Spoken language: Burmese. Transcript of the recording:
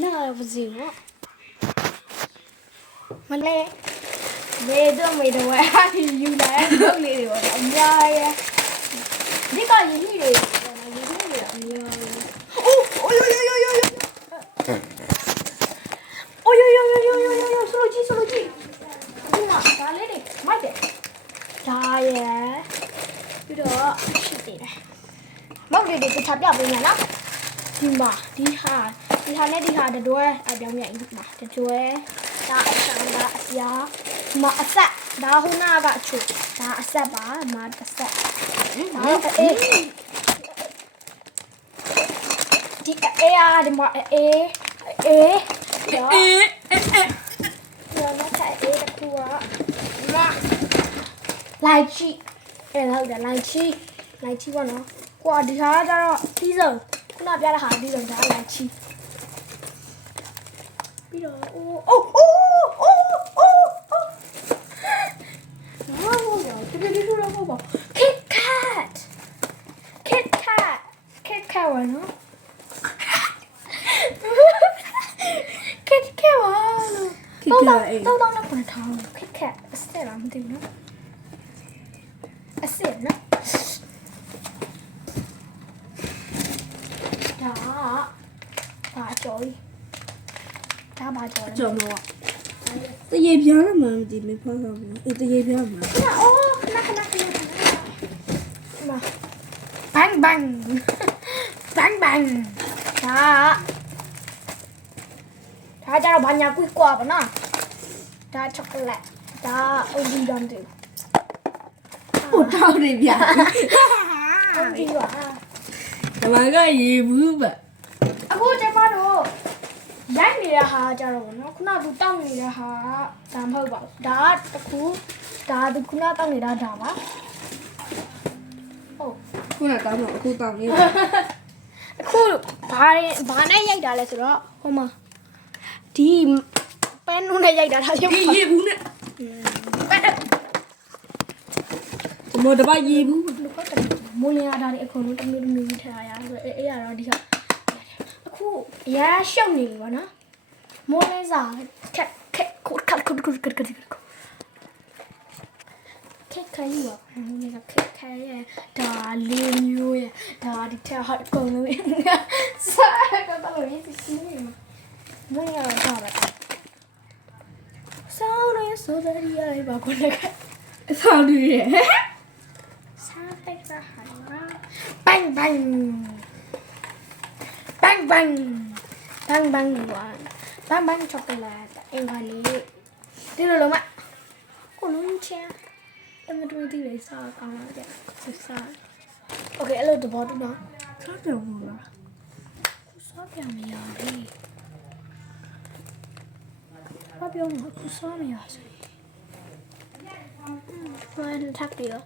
那不行啊。မလဲမေတော့မေတော့ဟာယူလာတော့လေတွေပေါ့အများရဲ့ဒီကရင်းနှီးတွေရင်းနှီးတွေအများအိုးအိုးယိုယိုယိုယိုအိုးယိုယိုယိုယိုယိုယိုဆိုလိုကြည့်ဒီမှာဒါလေးတွေမိုက်တယ်ဒါရဲ့ပြီးတော့ရှိသေးတယ်မောက်လေးတွေတစ်ခါပြပေးမယ်နော်ဒီမှာဒီဟာနဲ့ဒီဟာတွဲအပြောင်းပြန်ဒီမှာတွဲဒါအဆန်ဒါအပြားမအဆက်ဒါဟိုနာကအချို့ဒါအဆက်ပါမအဆက်ဒါအေးဒီအေးအားဒီမအေးရောနော်ကအေးတကူอ่ะလိုက်ချီအဲ့ဟုတ်တယ်လိုက်ချီပေါ့နော်ကွာဒီဟာကျတော့တီးစုံခုနပြတဲ့ဟာတီးစုံဒါလိုက်ချီပြီးတော့အိုးနော်ဒီလိုတော့ပေါ့ Kit Kat ဝါနော် Kit Kat ဝါတော့နဲ့ပြန်ထား Kit Kat အစ်စ်လားမသိဘူးနော်အစ်စ်နော်ဒါကြော်ဒါပါကြော်ကြော်မလို့တရေပြားမှမဒီမဖောက်တော့ဘူးတရေပြားမှာအိုးခဏมาbangဒါကြတော့ဘာညာကွီကွာပါနော်ဒါချောကလက်ဒါအိုဒီဒန်တူဟိုတောက်နေပြအိုဒီပါ ဒီမှာကရေဘူးပါအခုကျမတို့ရိုက်နေတဲ့ဟာကြတော့နော်ခုနကသူတောက်နေတဲ့ဟာဒါမဟုတ်ပါဘူးဒါတခုဒါသူခုနတောက်နေတာဒါပါဟုတ်ခုနတောက်တော့အခုတောက်နေအခုဘာနဲ့ရိုက်တာလဲဆိုတော့ဟိုမှာဒီပန်းနုနဲ့ရိုက်တာဒါဖြစ်ပါရေဘူးနဲ့ဒီမတပတ်ရေဘူးမိုးရတာတွေအခုလုံးတမျိုးထားရဆိုအေးရတော့ဒီကအခုရရှုပ်နေပြီဗောနော်မိုးလဲစားခက်ခုတ်ခက်ခိုင်းရောမိုးလဲခက်ခိုင်းရဒါလေးမျိုးရဒါဒီထက်ဟတ်ကုန်လို့စားကတော့လို့ရစီနေမှာမိုးရတော့ပါဆောင်းရဆိုတဲ့ရပါကုန်တယ်ဆောင်းရစားတဲ့ဟာbang bang ช็อกโกแลตအင်္ဂါလေးဒီလိုလုံးမကိုလုံးချင်တမတူတီးလေးစားကောင်းလာကြစားโอเคအဲ့လိုတဘောတူနော်စားတယ်ဘူးလားစားပြန်မရဘူးဘာပြောမလဲစားမရစေဘာလဲထပ်ပြီးတော့